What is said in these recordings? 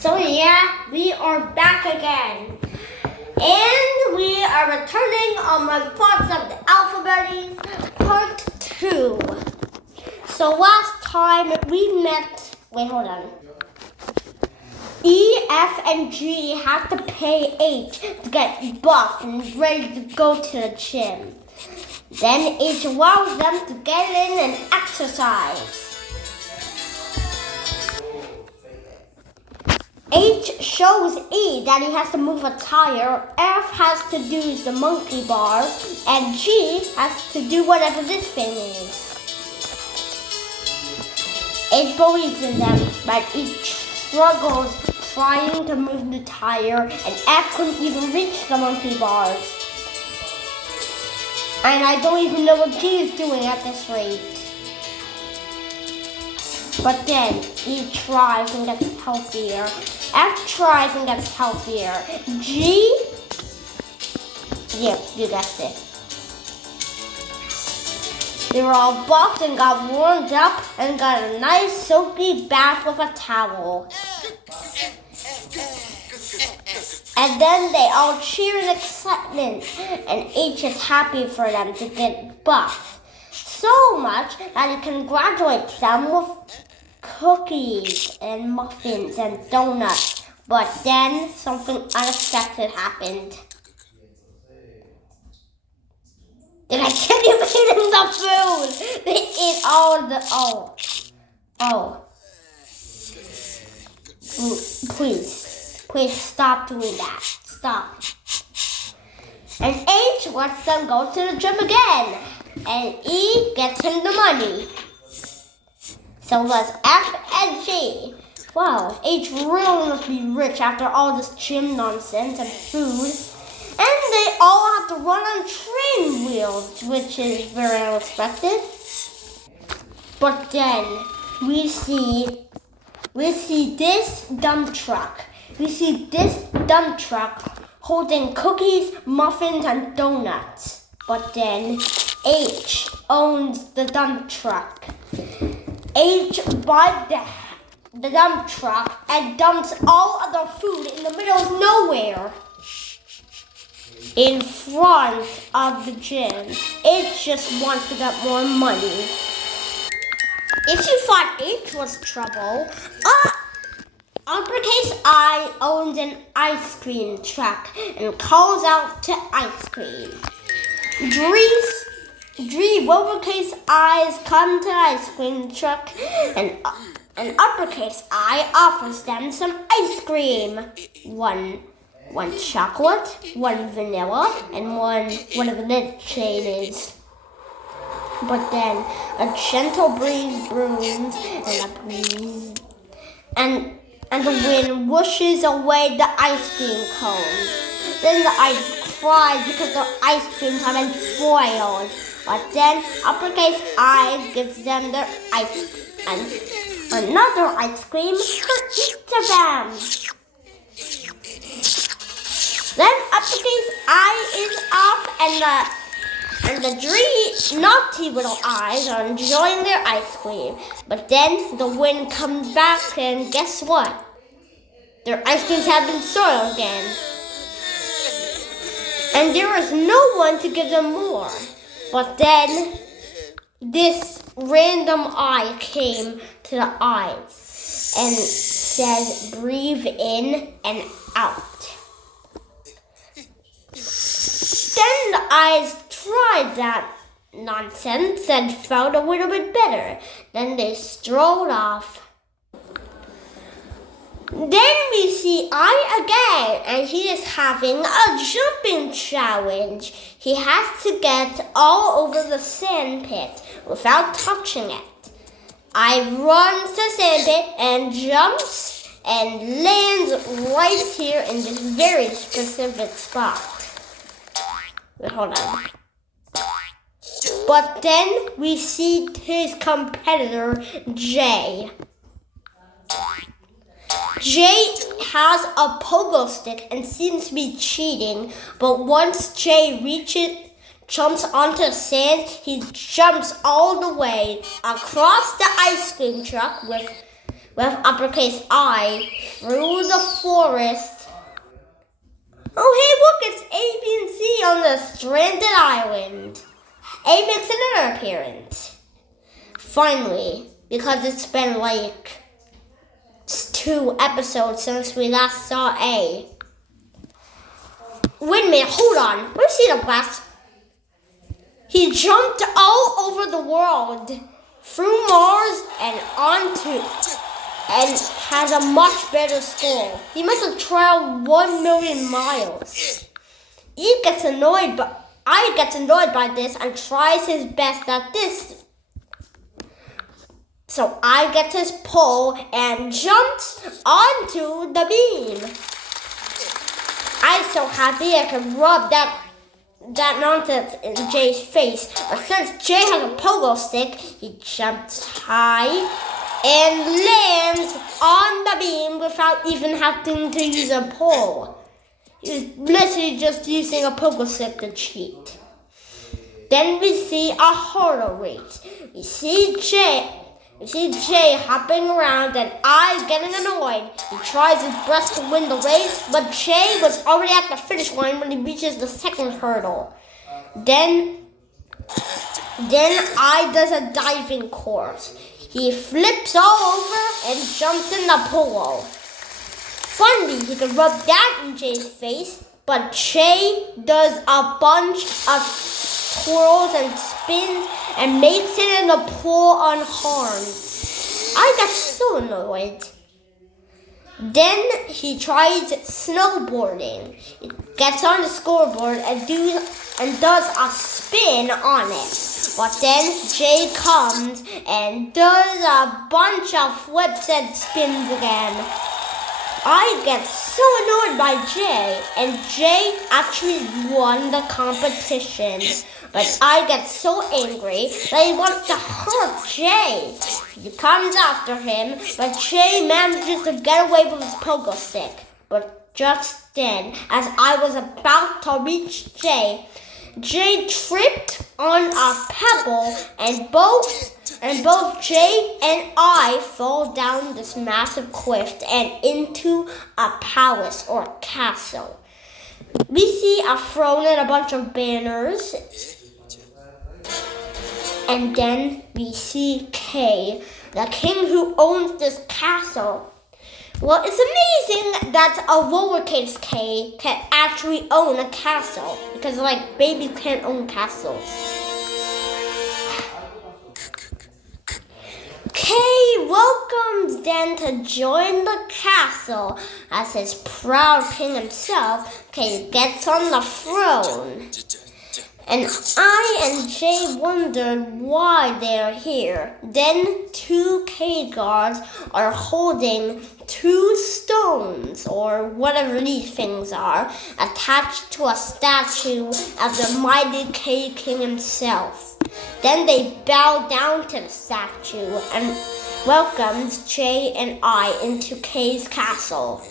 So yeah, we are back again. And we are returning on my thoughts of the alphabuddies part 2. So last time we met, hold on. E, F, and G have to pay H to get buff and ready to go to the gym. Then H allows them to get in and exercise. H shows E that he has to move a tire, F has to do the monkey bars, and G has to do whatever this thing is. H believes in them, but each struggles trying to move the tire, and F couldn't even reach the monkey bars. And I don't even know what G is doing at this rate. But then E tries and gets healthier. F tries and gets healthier. G, yeah, you guessed it. They were all buffed and got warmed up and got a nice soapy bath with a towel. And then they all cheer in excitement, and H is happy for them to get buff. So much that he congratulates them with cookies and muffins and donuts. But then something unexpected happened. They continued eating the food. They ate all the Please stop doing that. Stop. And H lets them go to the gym again. And E gets him the money. So does F and G. Wow, H really must be rich after all this gym nonsense and food. And they all have to run on train wheels, which is very unexpected. But then we see this dump truck. We see this dump truck holding cookies, muffins, and donuts. But then H owns the dump truck. H buys the dump truck and dumps all of the food in the middle of nowhere. In front of the gym. H just wants to get more money. If you thought H was trouble, uppercase I owns an ice cream truck and calls out to ice cream. Lowercase I's come to the ice cream truck and uppercase I offers them some ice cream. One chocolate, one vanilla, and one of the shades. But then a gentle breeze brooms and the wind whooshes away the ice cream cones. Then the ice cries because their ice creams have been spoiled. But then uppercase I gives them their ice and another ice cream for each of them. Then uppercase I is off and the three naughty little eyes are enjoying their ice cream. But then the wind comes back and guess what? Their ice creams have been soiled again. And there is no one to give them more. But then this random eye came to the eyes and says breathe in and out. Then the eyes tried that nonsense and felt a little bit better. Then they strolled off. Then we see I again, and he is having a jumping challenge. He has to get all over the sand pit without touching it. I runs to the sand pit and jumps and lands right here in this very specific spot. Wait, hold on. But then we see his competitor, J. J has a pogo stick and seems to be cheating, but once J jumps onto the sand, he jumps all the way across the ice cream truck with with uppercase I through the forest. Oh, hey, look, it's A, B, and C on the stranded island. A makes another appearance. Finally, because it's been like 2 episodes since we last saw A. Wait a minute, hold on. Where's Blast? He jumped all over the world, through Mars and has a much better score. He must have traveled 1 million miles. I gets annoyed by this and tries his best at this. So I get his pole and jumps onto the beam. I'm so happy I can rub that nonsense in Jay's face. But since Jay has a pogo stick, he jumps high and lands on the beam without even having to use a pole. He's literally just using a pogo stick to cheat. Then we see a hurdle race. We see Jay hopping around and I getting annoyed. He tries his best to win the race, but Jay was already at the finish line when he reaches the second hurdle. Then I does a diving course. He flips all over and jumps in the pool. Finally, he can rub that in Jay's face, but Jay does a bunch of twirls and spins and makes it in the pool unharmed. I got so annoyed. Then he tries snowboarding. He gets on the scoreboard and does a spin on it. But then Jay comes and does a bunch of flips and spins again. I get so annoyed by Jay, and Jay actually won the competition. But I get so angry that he wants to hurt Jay. He comes after him, but Jay manages to get away with his pogo stick. But just then, as I was about to reach Jay tripped on a pebble, and both Jay and I fall down this massive cliff and into a palace or castle. We see a throne and a bunch of banners. And then we see Kay, the king who owns this castle. Well, it's amazing that a lowercase k can actually own a castle. Because, babies can't own castles. Kay welcomes Dan to join the castle. As his proud king himself, Kay gets on the throne. And I and Jay wondered why they're here. Then 2 K guards are holding 2 stones, or whatever these things are, attached to a statue of the mighty K King himself. Then they bow down to the statue and welcomes Jay and I into Kay's castle.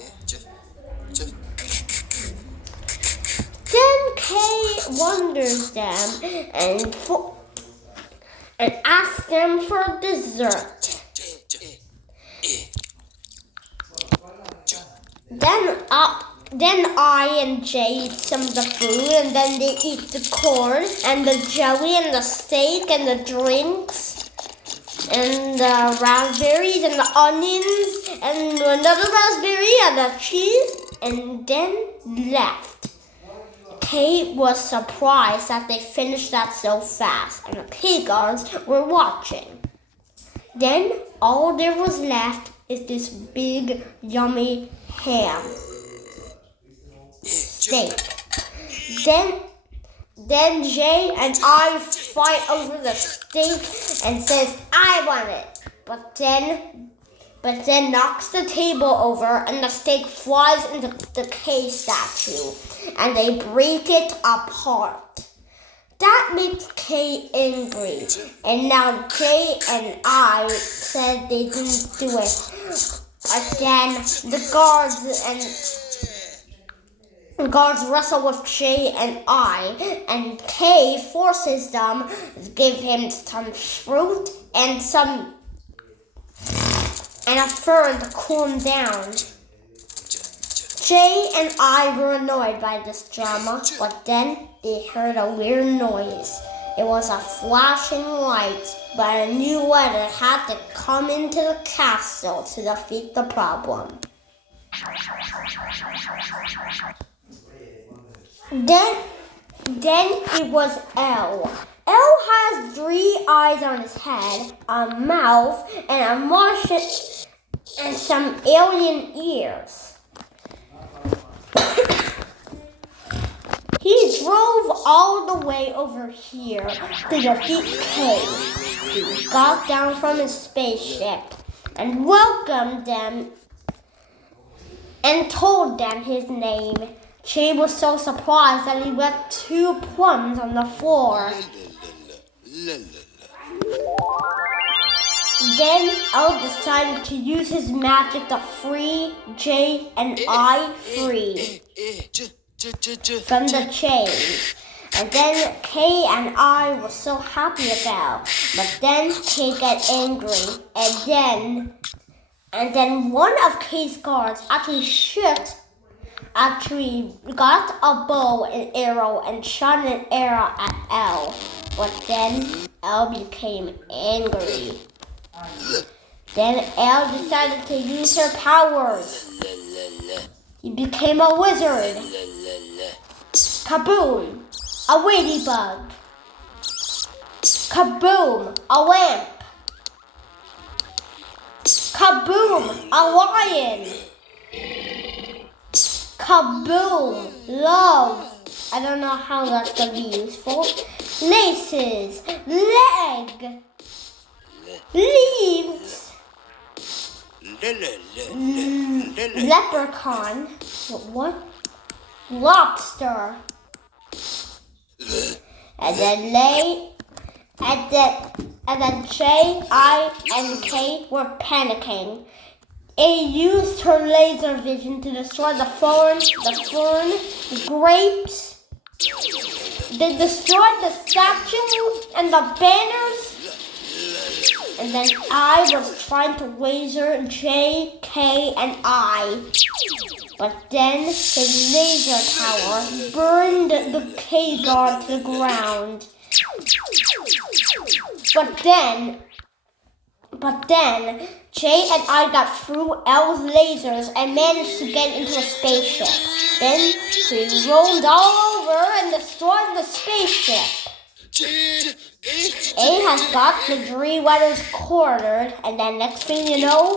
Then Kay wonders them and asks them for dessert. Then I and Jay eat some of the food, and then they eat the corn and the jelly and the steak and the drinks and the raspberries and the onions and another raspberry and the cheese, and then left. Kay was surprised that they finished that so fast, and the K guards were watching. Then all there was left is this big, yummy ham steak. Then Jay and I fight over the steak and says, "I want it." But then knocks the table over and the steak flies into the K statue and they break it apart. That makes Kay angry, and now Jay and I said they didn't do it. But then the guards wrestle with Jay and I, and Kay forces them to give him some fruit and some and a fern to cool him down. Jay and I were annoyed by this drama, but then they heard a weird noise. It was a flashing light, but a new letter had to come into the castle to defeat the problem. Then it was L. L has 3 eyes on his head, a mouth, and a Martian, and some alien ears. He drove all the way over here to defeat K. He got down from his spaceship and welcomed them and told them his name. K was so surprised that he left 2 plums on the floor. Then L decided to use his magic to free J and I free from the chains. And then K and I were so happy about. But then K got angry. And then one of K's guards actually got a bow and arrow and shot an arrow at L. But then L became angry. Then L decided to use her powers. He became a wizard. Kaboom! A ladybug. Kaboom! A lamp. Kaboom! A lion. Kaboom! Love. I don't know how that's going to be useful. Laces. Leg. Leaves. Leprechaun. What? Lobster. And then J, I, and K were panicking. A used her laser vision to destroy the fern, the grapes. They destroyed the statue and the banners. And then I was trying to laser J, K, and I. But then his laser power burned the K guard to the ground. But then J and I got through L's lasers and managed to get into a spaceship. Then we rolled all over and destroyed the spaceship. A has got the 3 letters cornered, and then next thing you know,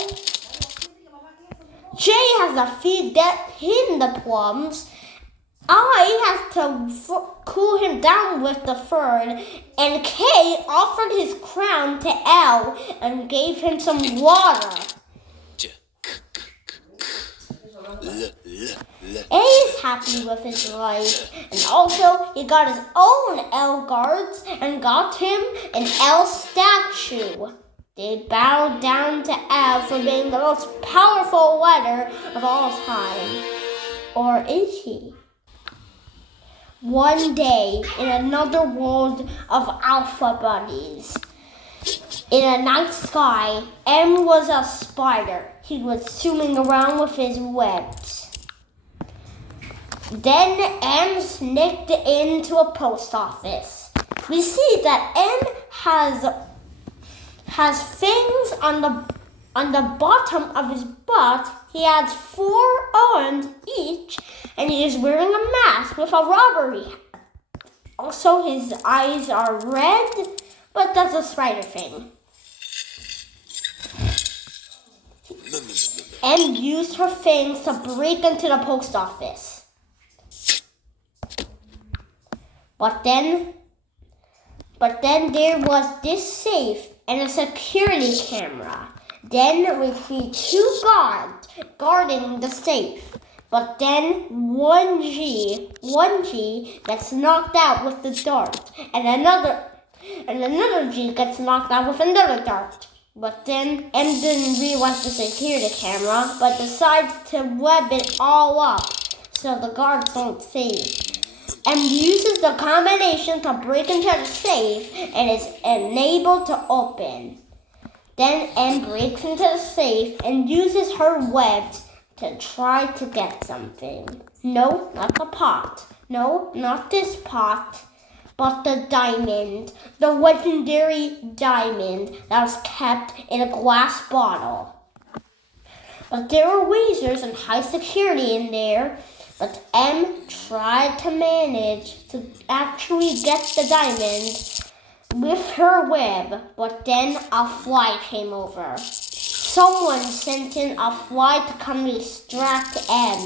J has to feed him the plums. I has to cool him down with the fern, and K offered his crown to L and gave him some water. A is happy with his life, and also he got his own L guards and got him an L statue. They bowed down to L for being the most powerful letter of all time. Or is he? One day, in another world of alphabuddies, in a night sky, M was a spider. He was swimming around with his webs. Then M sneaked into a post office. We see that M has things on the bottom of his butt. He has 4 arms each, and he is wearing a mask with a robbery hat. Also, his eyes are red, but that's a spider thing. M used her fangs to break into the post office. But then there was this safe and a security camera. Then we see 2 guards guarding the safe. But then 1G gets knocked out with the dart, and another G gets knocked out with another dart. But then M didn't realize the security camera, but decides to web it all up so the guards don't see. M uses the combination to break into the safe and is enabled to open. Then M breaks into the safe and uses her webs to try to get something. No, not the pot. No, not this pot. But the diamond. The legendary diamond that was kept in a glass bottle. But there were lasers and high security in there. But M tried to manage to actually get the diamond with her web, but then a fly came over. Someone sent in a fly to come distract M.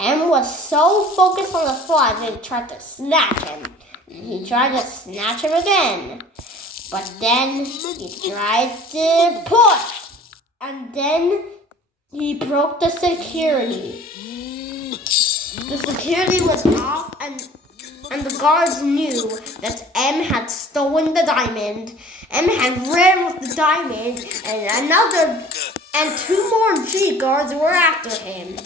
M was so focused on the fly that he tried to snatch him. He tried to snatch him again, but then he tried to push, and then he broke the security. The security was off, and the guards knew that M had stolen the diamond. M had ran with the diamond, and two more G guards were after him.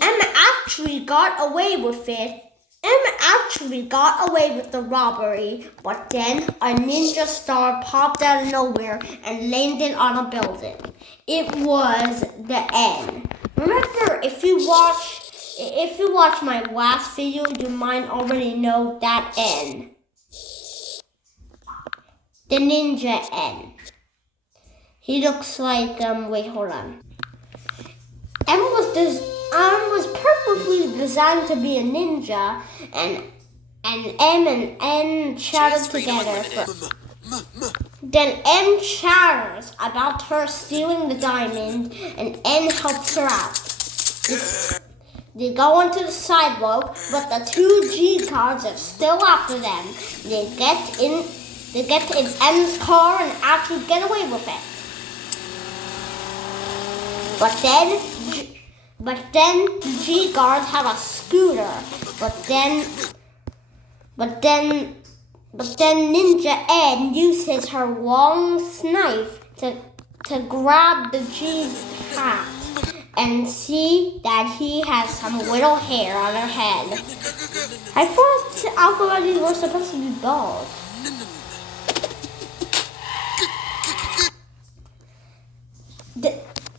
M actually got away with it. M actually got away with the robbery, but then a ninja star popped out of nowhere and landed on a building. It was the N. Remember, if you watch my last video, you might already know that N. The ninja N. He looks like, wait, hold on. M was purposely designed to be a ninja, and M and N chatted together. Then M chatters about her stealing the diamond, and N helps her out. They go onto the sidewalk, but the two G guards are still after them. They get in M's car and actually get away with it. But then the G guards have a scooter. But then Ninja N uses her long knife to grab the G's hat and see that he has some little hair on her head. I thought alphabuddies were supposed to be bald.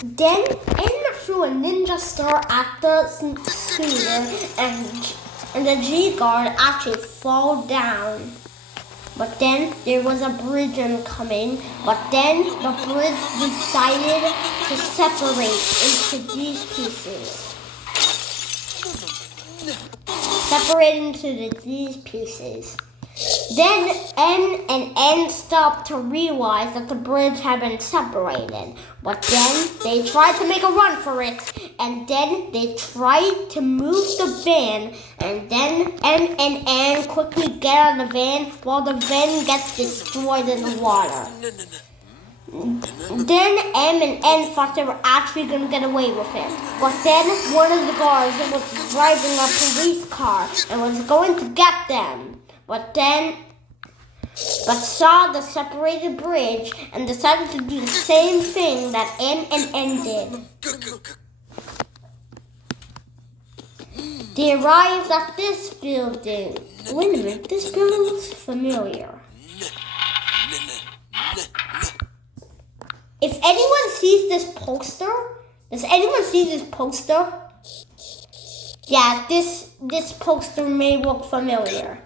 Then N threw a ninja star at the scooter, and the G guard actually fall down. But then there was a bridge incoming, but then the bridge decided to separate into these pieces. Then N and N stopped to realize that the bridge had been separated. But then they tried to make a run for it. And then they tried to move the van. And then N and N quickly get out of the van while the van gets destroyed in the water. Then M and N thought they were actually going to get away with it. But then one of the guards was driving a police car and was going to get them. But saw the separated bridge and decided to do the same thing that M and N did. They arrived at this building. Wait a minute, this building looks familiar. If anyone sees this poster, does anyone see this poster? Yeah, this poster may look familiar.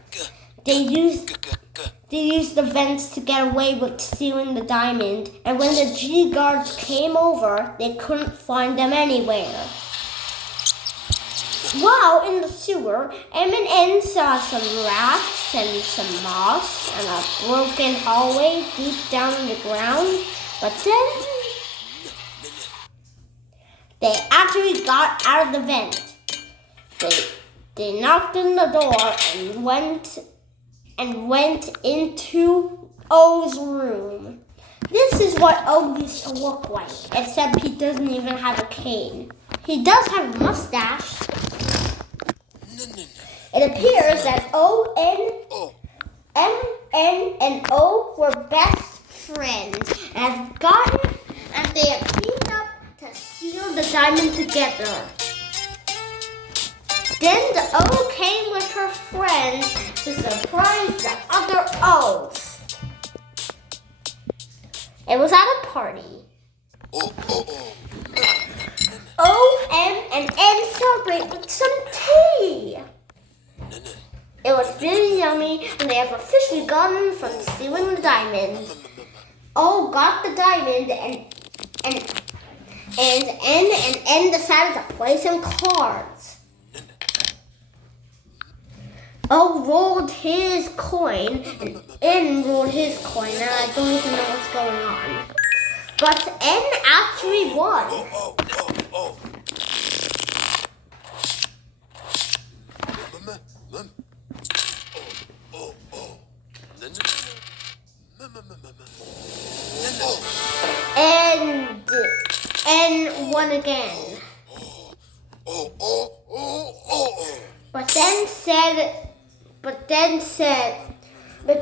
They used the vents to get away with stealing the diamond, and when the G guards came over, they couldn't find them anywhere. While in the sewer, M and N saw some rats and some moss and a broken hallway deep down in the ground, but then they actually got out of the vent. They knocked on the door and went into O's room. This is what O used to look like, except he doesn't even have a cane. He does have a mustache. It appears that M, N, and O were best friends and they have teamed up to steal the diamond together. Then the O came with her friends to surprise the other O's. It was at a party. O, M, and N celebrate with some tea. It was really yummy, and they have officially gotten from stealing the diamond. O got the diamond, and N decided to play some cards. O rolled his coin, and N rolled his coin, and I don't even know what's going on. But N actually won. And won again. But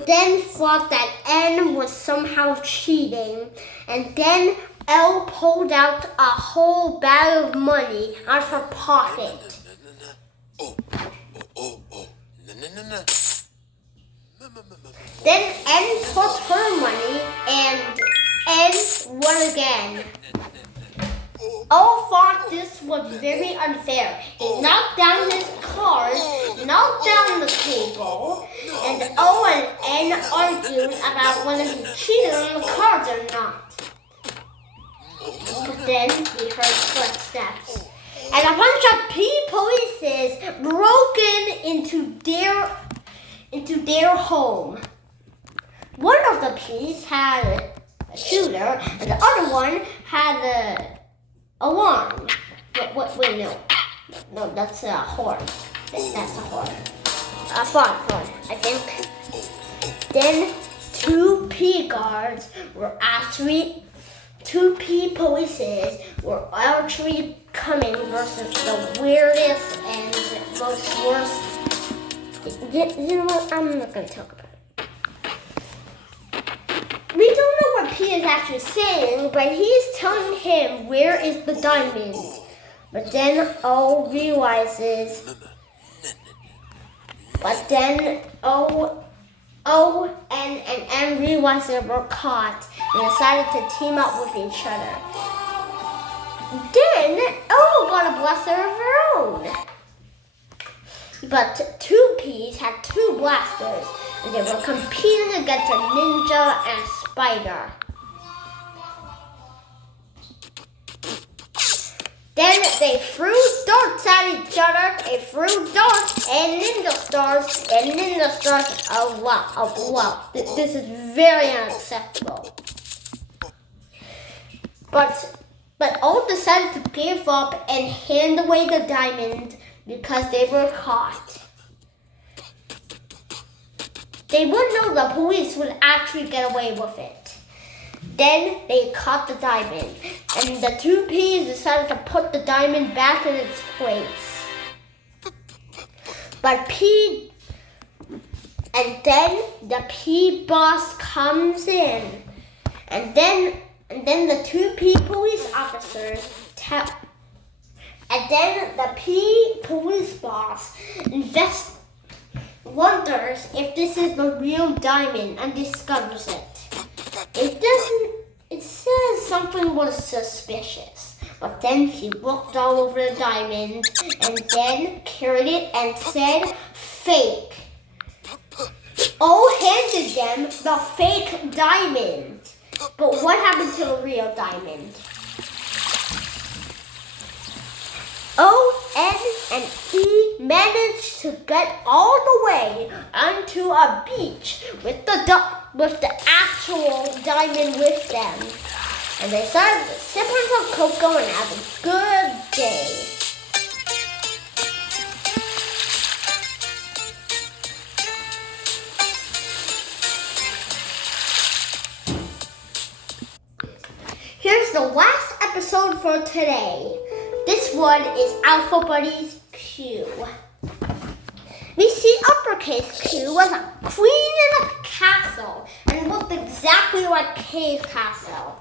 then thought that N was somehow cheating, and then L pulled out a whole bag of money out of her pocket. Then N put her money, and N won again. O thought this was very unfair. He knocked down his cards, knocked down the table, and O and N argued about whether he cheated on the cards or not. But then he heard footsteps, and a bunch of police broke into their home. One of the police had a shooter, and the other one had a alarm. Wait, no, that's a horn. That's a horn. A phone horn, I think. Then two P polices were actually coming versus the weirdest and most worst. You know what? I'm not gonna talk about it. We don't know what P is actually saying, but he's telling him where is the diamond. But then O realizes. But then O and M realized they were caught and decided to team up with each other. Then O got a blaster of her own. But two P's had two blasters, and they were competing against a ninja and a spider. Then they threw darts at each other. They threw darts and ninja stars. Oh wow. This is very unacceptable. But all decided to give up and hand away the diamond because they were caught. They wouldn't know the police would actually get away with it. Then they caught the diamond, and the two P's decided to put the diamond back in its place. But then the P boss comes in, and then the two P police officers and then the P police boss wonders if this is the real diamond and discovers it. It says something was suspicious, but then he looked all over the diamond and then carried it and said, fake. O handed them the fake diamond. But what happened to the real diamond? O, N, and E managed to get all the way onto a beach with the actual diamond with them. And they started to sip on some cocoa and have a good day. Here's the last episode for today. This one is alphabuddies Q. We see uppercase Q was a queen in a castle and looked exactly like K's castle.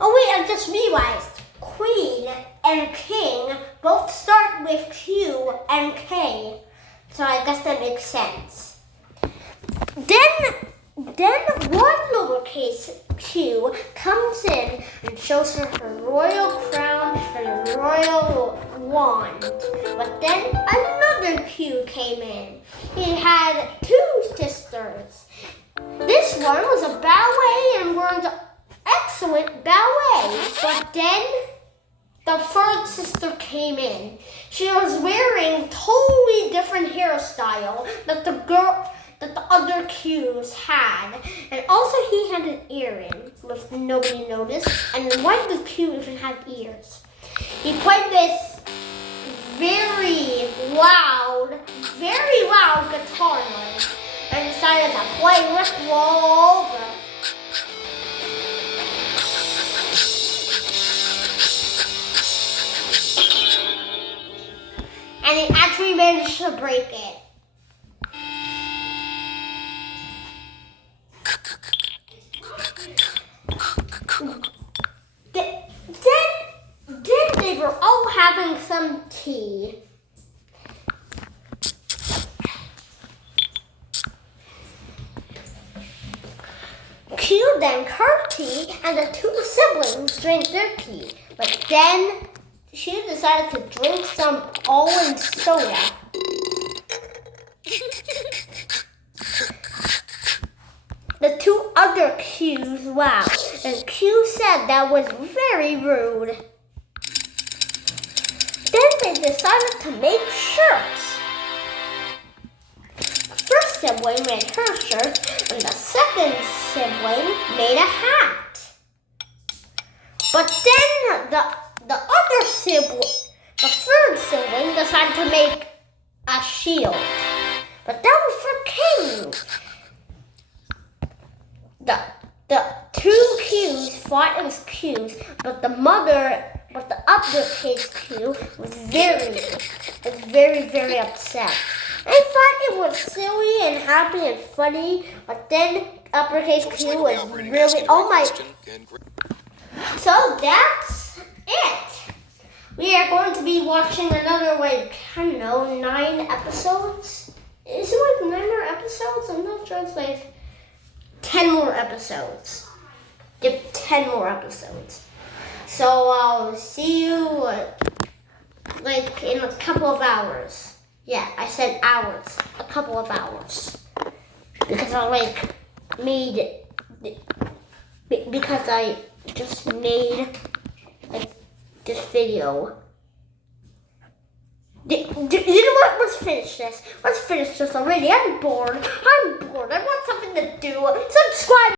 Oh wait, I just realized queen and king both start with Q and K, so I guess that makes sense. Then Then one lowercase q comes in and shows her her royal crown and her royal wand. But then another q came in. He had two sisters. This one was a ballet and learned excellent ballet. But then the third sister came in. She was wearing totally different hairstyle that the other Qs had. And also he had an earring, which nobody noticed. And one of the Qs even had ears. He played this very loud guitar noise and decided to play Rick Roll over. And he actually managed to break it. Then they were all having some tea. Q then her tea and the two siblings drank their tea. But then she decided to drink some orange soda. The two other Qs laughed, and Q said that was very rude. Then they decided to make shirts. The first sibling made her shirt, and the second sibling made a hat. But then the other sibling, the third sibling, decided to make a shield. But that was for kings. The two Qs fought as Qs, but the uppercase Q was very upset. I thought it was silly and happy and funny, but then uppercase Q was really, oh my. So that's it. We are going to be watching another, 9 episodes? Is it 9 more episodes? I'm not sure. It's 10 more episodes. Yep, 10 more episodes. So I'll see you in a couple of hours. Yeah, I said hours. A couple of hours. Because because I just made this video. You know what? Let's finish this. Let's finish this already. I'm bored. I want something to do. Subscribe